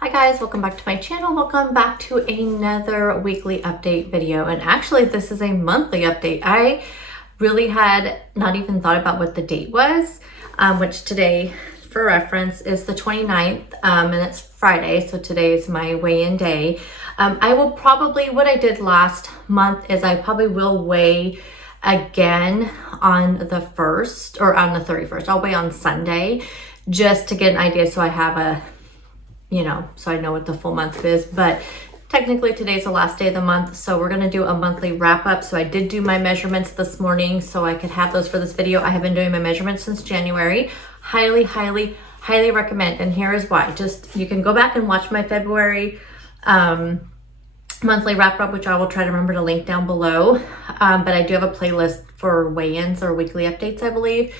Hi guys, welcome back to my channel. Welcome back to another weekly update video. And actually this is a monthly update. I really had not even thought about what the date was, which today for reference is the 29th and it's Friday. So today is my weigh-in day. I will probably, what I did last month is I probably will weigh again on the 1st or on the 31st. I'll weigh on Sunday just to get an idea so I have a so I know what the full month is, but technically today's the last day of the month, so we're gonna do a monthly wrap up. So I did do my measurements this morning so I could have those for this video. I have been doing my measurements since January. Highly highly recommend, and here is why. Just you can go back and watch my February monthly wrap up, which I will try to remember to link down below, but I do have a playlist for weigh-ins or weekly updates, I believe.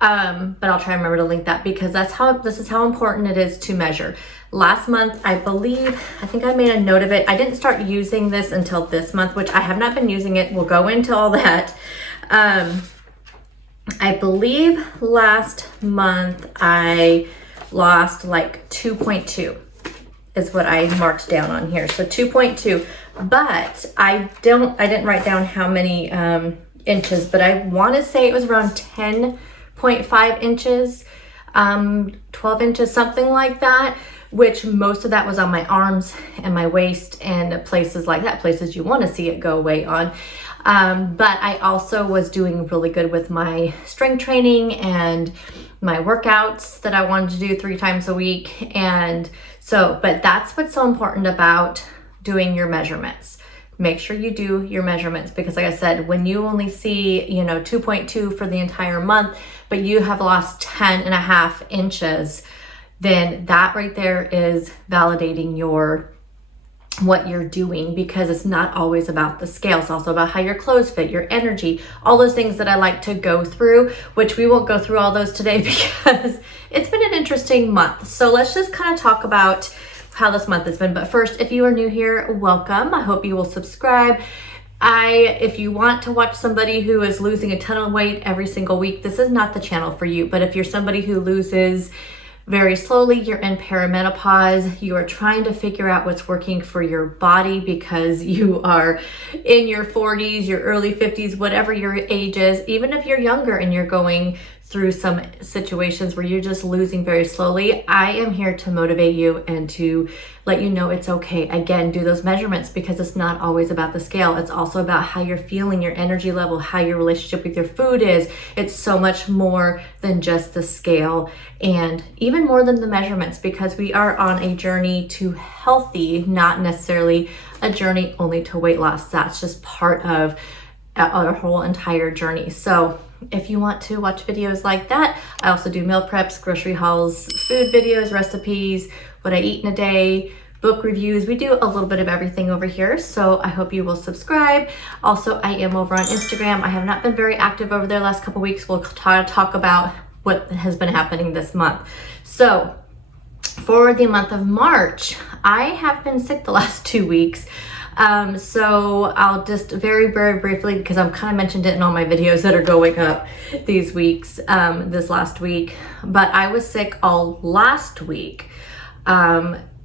But I'll try and remember to link that because this is how important it is to measure. Last month, I think I made a note of it. I didn't start using this until this month, which I have not been using it. We'll go into all that. I believe last month I lost like 2.2 is what I marked down on here. So 2.2, but I didn't write down how many inches, but I want to say it was around 10.5 inches, 12 inches, something like that, which most of that was on my arms and my waist and places like that, places you want to see it go weight on. But I also was doing really good with my strength training and my workouts that I wanted to do 3 times a week. And so, but that's what's so important about doing your measurements. Make sure you do your measurements because like I said, when you only see, 2.2 for the entire month, but you have lost 10.5 inches, then that right there is validating what you're doing, because it's not always about the scale. It's also about how your clothes fit, your energy, all those things that I like to go through, which we won't go through all those today because it's been an interesting month. So let's just kind of talk about how this month has been. But first, if you are new here, welcome. I hope you will subscribe. If you want to watch somebody who is losing a ton of weight every single week, this is not the channel for you. But if you're somebody who loses very slowly, you're in perimenopause, you are trying to figure out what's working for your body because you are in your 40s, your early 50s, whatever your age is, even if you're younger and you're going through some situations where you're just losing very slowly, I am here to motivate you and to let you know it's okay. Again, do those measurements because it's not always about the scale. It's also about how you're feeling, your energy level, how your relationship with your food is. It's so much more than just the scale and even more than the measurements, because we are on a journey to healthy, not necessarily a journey only to weight loss. That's just part of our whole entire journey. So if you want to watch videos like that, I also do meal preps, grocery hauls, food videos, recipes, what I eat in a day, book reviews. We do a little bit of everything over here. So I hope you will subscribe. Also, I am over on Instagram. I have not been very active over there last couple weeks. We'll talk about what has been happening this month. So for the month of March, I have been sick the last 2 weeks. So I'll just very briefly, because I've kind of mentioned it in all my videos that are going up these weeks, this last week, but I was sick all last week,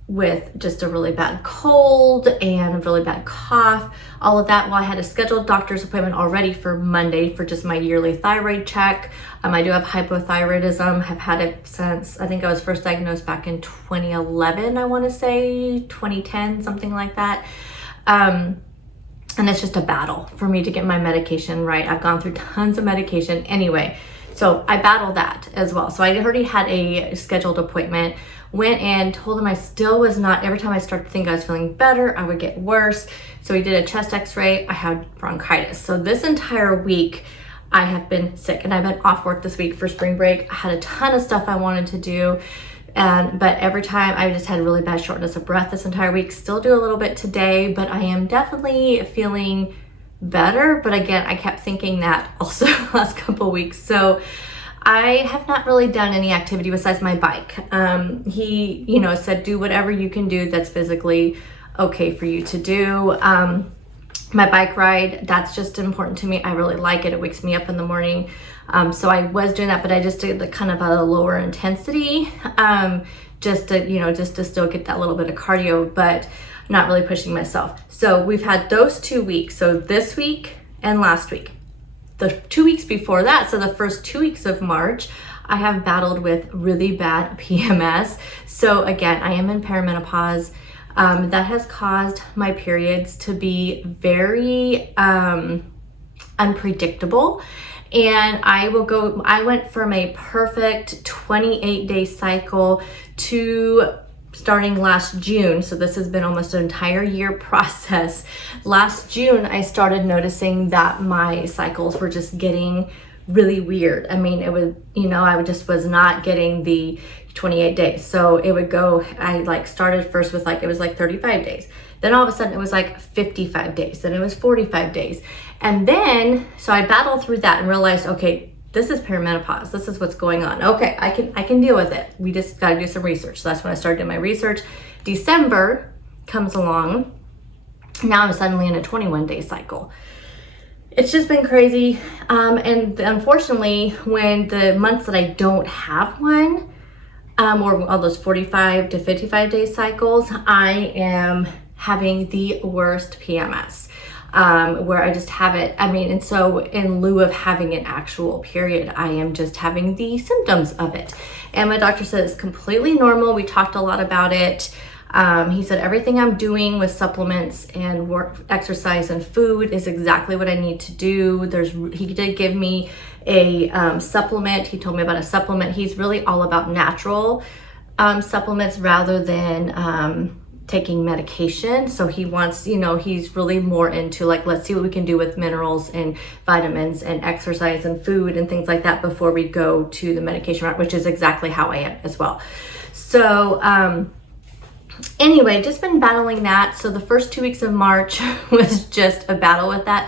with just a really bad cold and a really bad cough, all of that. Well, I had a scheduled doctor's appointment already for Monday for just my yearly thyroid check. I do have hypothyroidism. Have had it since, I think I was first diagnosed back in 2011, I want to say 2010, something like that. And it's just a battle for me to get my medication right. I've gone through tons of medication anyway. So I battled that as well. So I already had a scheduled appointment, went in, told him I still was not, every time I started to think I was feeling better, I would get worse. So he did a chest x-ray, I had bronchitis. So this entire week I have been sick and I've been off work this week for spring break. I had a ton of stuff I wanted to do. But every time I just had really bad shortness of breath this entire week. Still do a little bit today, but I am definitely feeling better. But again, I kept thinking that also the last couple of weeks. So I have not really done any activity besides my bike. He, said, do whatever you can do that's physically okay for you to do. My bike ride, that's just important to me. I really like it. It wakes me up in the morning. So I was doing that, but I just did kind of a lower intensity just to still get that little bit of cardio, but not really pushing myself. So we've had those 2 weeks. So this week and last week. The 2 weeks before that, so the first 2 weeks of March, I have battled with really bad PMS. So again, I am in perimenopause. That has caused my periods to be very unpredictable. And I went from a perfect 28-day cycle to starting last June. So this has been almost an entire year process. Last June, I started noticing that my cycles were just getting really weird. I mean, it was, I just was not getting the 28 days. So it would go, I like started first with it was like 35 days. Then all of a sudden it was like 55 days. Then it was 45 days. And then, so I battled through that and realized, okay, this is perimenopause. This is what's going on. Okay, I can deal with it. We just got to do some research. So that's when I started doing my research. December comes along. Now I'm suddenly in a 21-day cycle. It's just been crazy. And unfortunately, when the months that I don't have one, or all those 45 to 55 day cycles, I am having the worst PMS. Where I just have it. And so in lieu of having an actual period, I am just having the symptoms of it. And my doctor said it's completely normal. We talked a lot about it. He said everything I'm doing with supplements and exercise and food is exactly what I need to do. He did give me a supplement. He told me about a supplement. He's really all about natural supplements rather than taking medication. So he wants, he's really more into let's see what we can do with minerals and vitamins and exercise and food and things like that before we go to the medication route, which is exactly how I am as well. So anyway, just been battling that. So the first 2 weeks of March was just a battle with that.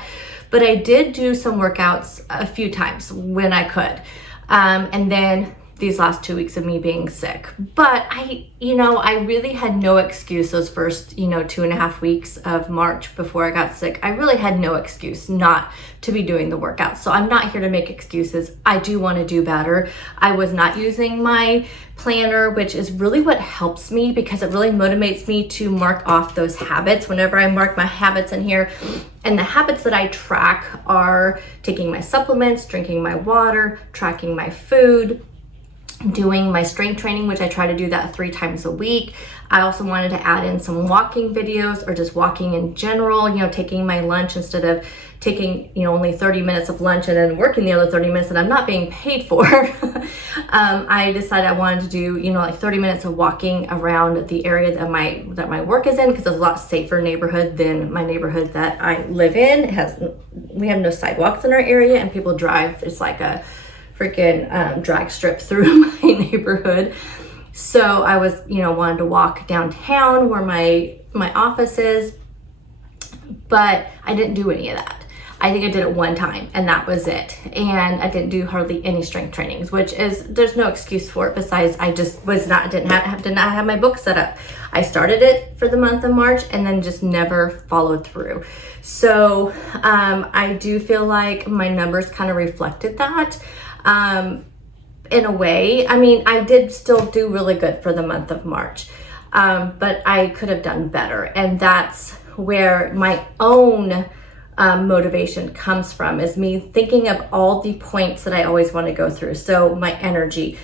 But I did do some workouts a few times when I could. And then these last 2 weeks of me being sick. But I really had no excuse those first, 2.5 weeks of March before I got sick. I really had no excuse not to be doing the workouts. So I'm not here to make excuses. I do want to do better. I was not using my planner, which is really what helps me because it really motivates me to mark off those habits. Whenever I mark my habits in here, and the habits that I track are taking my supplements, drinking my water, tracking my food, doing my strength training, which I try to do that 3 times a week. I also wanted to add in some walking videos or just walking in general, taking my lunch instead of taking, only 30 minutes of lunch and then working the other 30 minutes that I'm not being paid for. I decided I wanted to do, 30 minutes of walking around the area that my work is in because it's a lot safer neighborhood than my neighborhood that I live in. We have no sidewalks in our area and people drive. It's like a freaking drag strip through my neighborhood. So I was, wanted to walk downtown where my office is, but I didn't do any of that. I think I did it one time and that was it. And I didn't do hardly any strength trainings, which is, there's no excuse for it besides I just did not have my book set up. I started it for the month of March and then just never followed through. So I do feel like my numbers kind of reflected that. In a way, I did still do really good for the month of March, but I could have done better. And that's where my own motivation comes from, is me thinking of all the points that I always want to go through. So my energy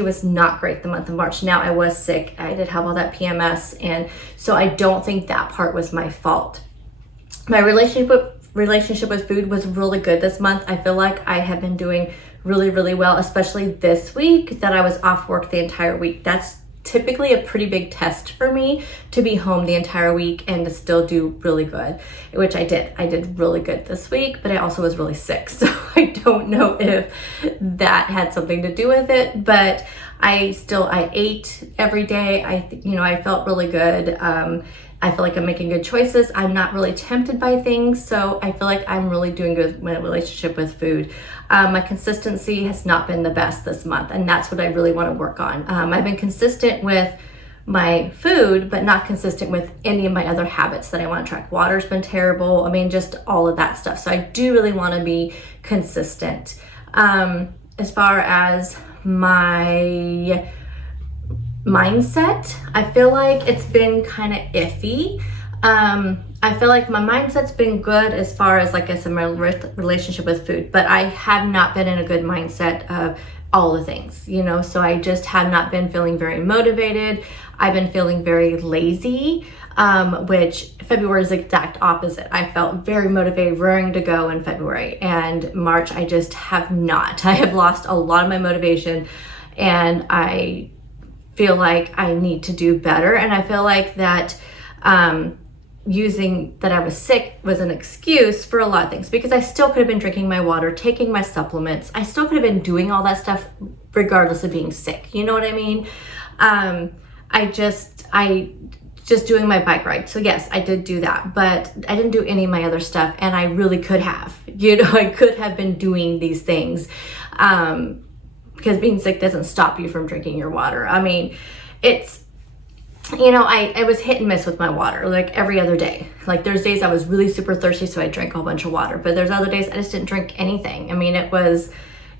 was not great the month of March. Now I was sick. I did have all that PMS. And so I don't think that part was my fault. My relationship with food was really good this month. I feel like I have been doing really, really well, especially this week that I was off work the entire week. That's typically a pretty big test for me, to be home the entire week and to still do really good, which I did. I did really good this week, but I also was really sick. So I don't know if that had something to do with it, but I ate every day. I felt really good. I feel like I'm making good choices. I'm not really tempted by things. So I feel like I'm really doing good in my relationship with food. My consistency has not been the best this month, and that's what I really want to work on. I've been consistent with my food, but not consistent with any of my other habits that I want to track. Water's been terrible. Just all of that stuff. So I do really want to be consistent. As far as my mindset. I feel like it's been kind of iffy. I feel like my mindset's been good as far as, like I said, my relationship with food, but I have not been in a good mindset of all the things, you know, so I just have not been feeling very motivated. I've been feeling very lazy, which February is the exact opposite. I felt very motivated, raring to go in February, and March I just have not. I have lost a lot of my motivation, and I feel like I need to do better. And I feel like that using that I was sick was an excuse for a lot of things, because I still could have been drinking my water, taking my supplements. I still could have been doing all that stuff regardless of being sick. You know what I mean? I just doing my bike ride. So yes, I did do that, but I didn't do any of my other stuff, and I really could have, you know, I could have been doing these things, because being sick doesn't stop you from drinking your water. I mean, it's, you know, I was hit and miss with my water, like every other day. Like there's days I was really super thirsty, so I drank a whole bunch of water, but there's other days I just didn't drink anything. I mean, it was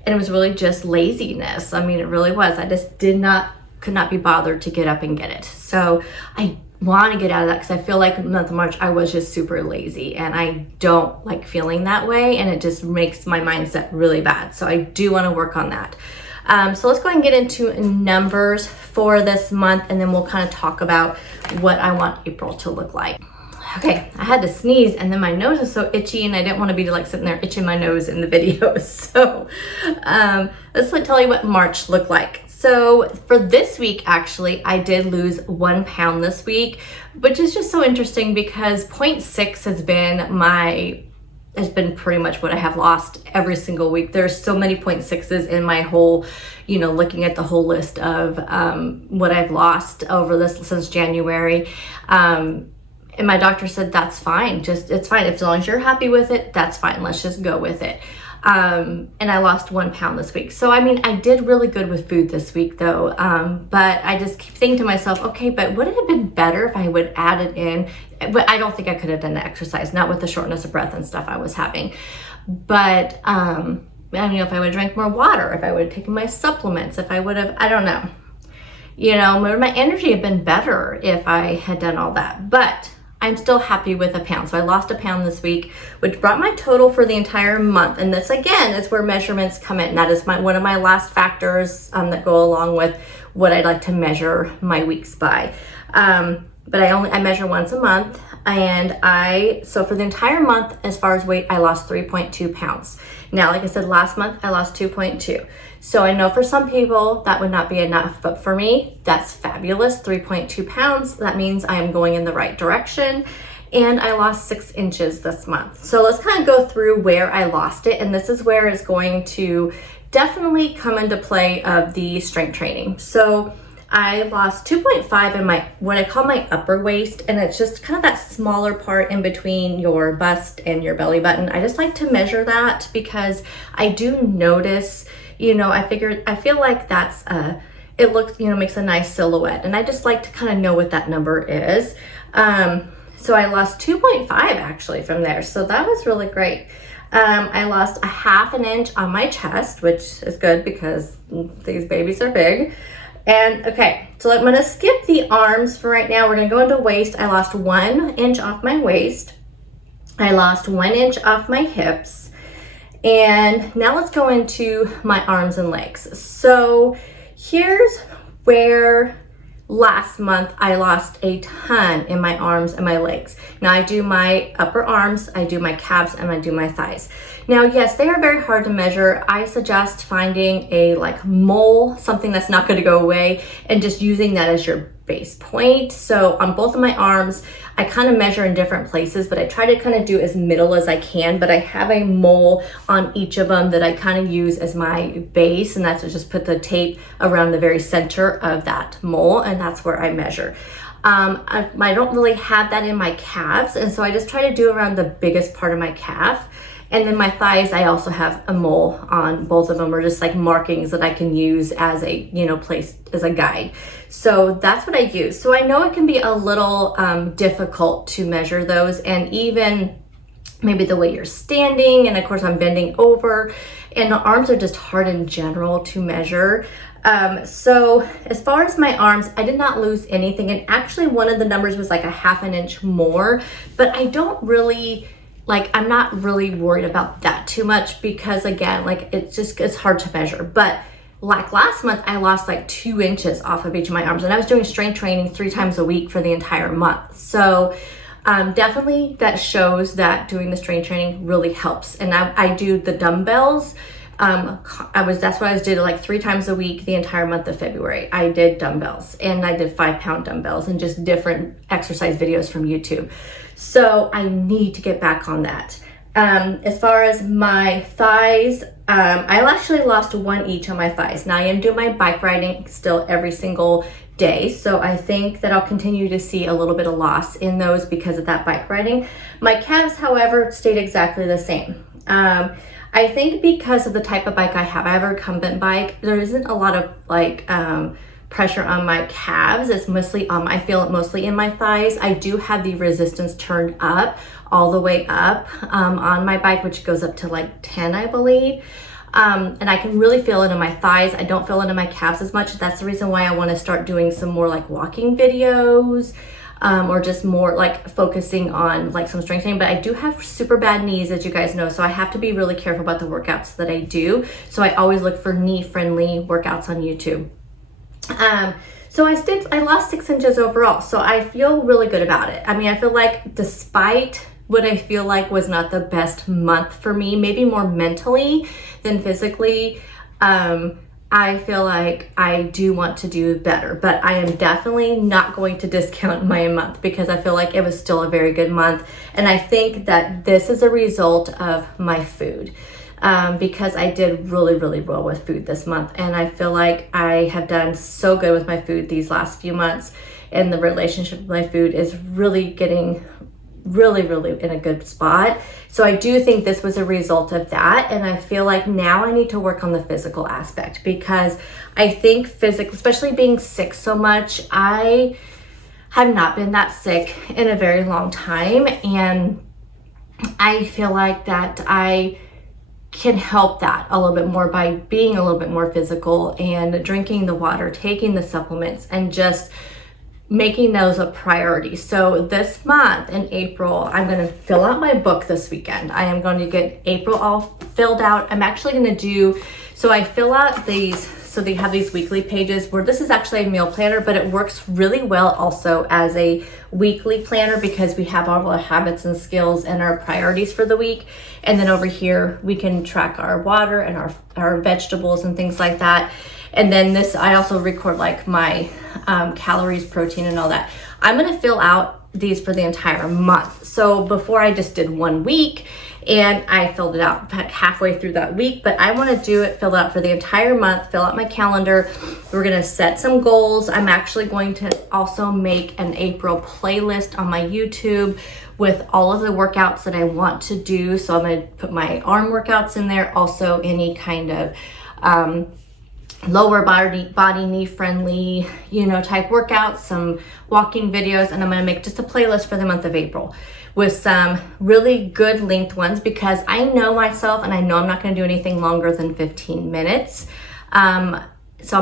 really just laziness. I mean, it really was. I just could not be bothered to get up and get it. So I want to get out of that, because I feel like in the month of March I was just super lazy, and I don't like feeling that way, and it just makes my mindset really bad. So I do want to work on that. So let's go ahead and get into numbers for this month, and then we'll kind of talk about what I want April to look like. Okay, I had to sneeze, and then my nose is so itchy, and I didn't want to be like sitting there itching my nose in the video. So let's tell you what March looked like. So for this week, actually, I did lose 1 pound this week, which is just so interesting because 0.6 has been pretty much what I have lost every single week. There's so many 0.6s in my whole, you know, looking at the whole list of what I've lost over this since January. And my doctor said, that's fine. It's fine. As long as you're happy with it, that's fine. Let's just go with it. And I lost 1 pound this week. So, I mean, I did really good with food this week though. But I just keep thinking to myself, okay, but would it have been better if I would add it in? But I don't think I could have done the exercise, not with the shortness of breath and stuff I was having. But, I don't know if I would have drank more water, if I would have taken my supplements, if I would have, I don't know. You know, my energy had been better if I had done all that. But I'm still happy with 1 pound. So I lost 1 pound this week, which brought my total for the entire month. And this again is where measurements come in. That is one of my last factors that go along with what I'd like to measure my weeks by. But I measure once a month, and so for the entire month, as far as weight, I lost 3.2 pounds. Now, like I said, last month I lost 2.2. So I know for some people that would not be enough, but for me, that's fabulous. 3.2 pounds, that means I am going in the right direction, and I lost 6 inches this month. So let's kind of go through where I lost it, and this is where it's going to definitely come into play of the strength training. So I lost 2.5 in what I call my upper waist, and it's just kind of that smaller part in between your bust and your belly button. I just like to measure that because I do notice, you know, I feel like that's it looks, you know, makes a nice silhouette, and I just like to kind of know what that number is. So I lost 2.5 actually from there, so that was really great. I lost 1/2 inch on my chest, which is good because these babies are big. And okay, so I'm gonna skip the arms for right now. We're gonna go into waist. I lost 1 inch off my waist. I lost 1 inch off my hips. And now let's go into my arms and legs. So here's where last month I lost a ton in my arms and my legs. Now I do my upper arms, I do my calves, and I do my thighs. Now, yes, they are very hard to measure. I suggest finding a mole, something that's not going to go away, and just using that as your base point. So on both of my arms, I kind of measure in different places, but I try to kind of do as middle as I can, but I have a mole on each of them that I kind of use as my base, and that's to just put the tape around the very center of that mole, and that's where I measure. I don't really have that in my calves, and so I just try to do around the biggest part of my calf. And then my thighs, I also have a mole on both of them, or just markings that I can use as a, place as a guide. So that's what I use. So I know it can be a little difficult to measure those, and even maybe the way you're standing, and of course I'm bending over, and the arms are just hard in general to measure. So as far as my arms, I did not lose anything. And actually one of the numbers was like a ½ an inch more, but I don't really, like, I'm not really worried about that too much because again, like it's hard to measure. But like last month, I lost like 2 inches off of each of my arms, and I was doing strength training 3 times a week for the entire month. So definitely that shows that doing the strength training really helps. And I do the dumbbells. That's what I did like 3 times a week the entire month of February. I did dumbbells, and I did 5-pound dumbbells and just different exercise videos from YouTube. So I need to get back on that. As far as my thighs, I actually lost 1 each on my thighs. Now I am doing my bike riding still every single day. So I think that I'll continue to see a little bit of loss in those because of that bike riding. My calves, however, stayed exactly the same. I think because of the type of bike I have a recumbent bike, there isn't a lot of like pressure on my calves. It's mostly I feel it mostly in my thighs. I do have the resistance turned up all the way up on my bike, which goes up to like 10, I believe. And I can really feel it in my thighs. I don't feel it in my calves as much. That's the reason why I want to start doing some more like walking videos, or just more like focusing on like some strength training. But I do have super bad knees, as you guys know, so I have to be really careful about the workouts that I do. So I always look for knee-friendly workouts on YouTube. So I lost 6 inches overall, so I feel really good about it. I mean, I feel like despite what I feel like was not the best month for me, maybe more mentally than physically, I feel like I do want to do better, but I am definitely not going to discount my month because I feel like it was still a very good month. And I think that this is a result of my food, because I did really, really well with food this month. And I feel like I have done so good with my food these last few months, and the relationship with my food is really getting really in a good spot. So I do think this was a result of that, and I feel like now I need to work on the physical aspect, because I think physically, especially being sick so much, I have not been that sick in a very long time, and I feel like that I can help that a little bit more by being a little bit more physical and drinking the water, taking the supplements, and just making those a priority. So this month in April, I'm going to fill out my book this weekend. I am going to get April all filled out. I'm actually going to do, so I fill out these, so they have these weekly pages where this is actually a meal planner, but it works really well also as a weekly planner because we have all our habits and skills and our priorities for the week. And then over here, we can track our water and our vegetables and things like that. And then this, I also record like my calories, protein, and all that. I'm gonna fill out these for the entire month. So before I just did 1 week, and I filled it out halfway through that week, but I wanna do it, fill it out for the entire month, fill out my calendar. We're gonna set some goals. I'm actually going to also make an April playlist on my YouTube with all of the workouts that I want to do. So I'm gonna put my arm workouts in there, also any kind of lower body knee friendly, type workouts, some walking videos, and I'm going to make just a playlist for the month of April with some really good length ones, because I know myself and I know I'm not going to do anything longer than 15 minutes. So I'm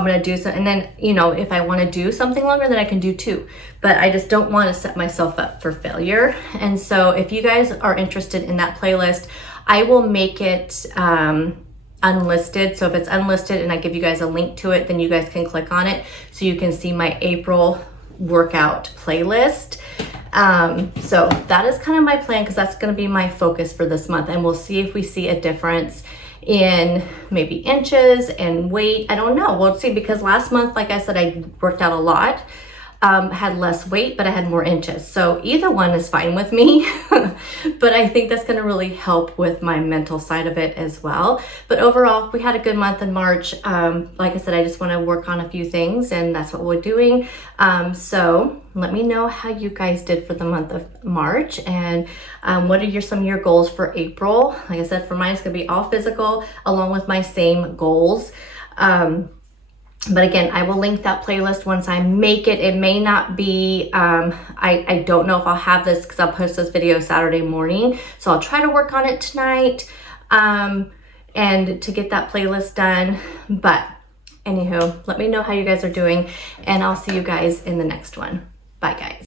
going to do some, and then, if I want to do something longer, then I can do 2, but I just don't want to set myself up for failure. And so if you guys are interested in that playlist, I will make it, unlisted. So if it's unlisted and I give you guys a link to it, then you guys can click on it so you can see my April workout playlist. So that is kind of my plan, because that's going to be my focus for this month, and we'll see if we see a difference in maybe inches and weight. I don't know, we'll see, because last month, like I said, I worked out a lot, had less weight, but I had more inches. So either one is fine with me, but I think that's gonna really help with my mental side of it as well. But overall, we had a good month in March. Like I said, I just wanna work on a few things, and that's what we're doing. So let me know how you guys did for the month of March, and what are some of your goals for April. Like I said, for mine, it's gonna be all physical, along with my same goals. But again, I will link that playlist once I make it. It may not be, I don't know if I'll have this, because I'll post this video Saturday morning. So I'll try to work on it tonight, and to get that playlist done. But Anywho, let me know how you guys are doing, and I'll see you guys in the next one. Bye, guys.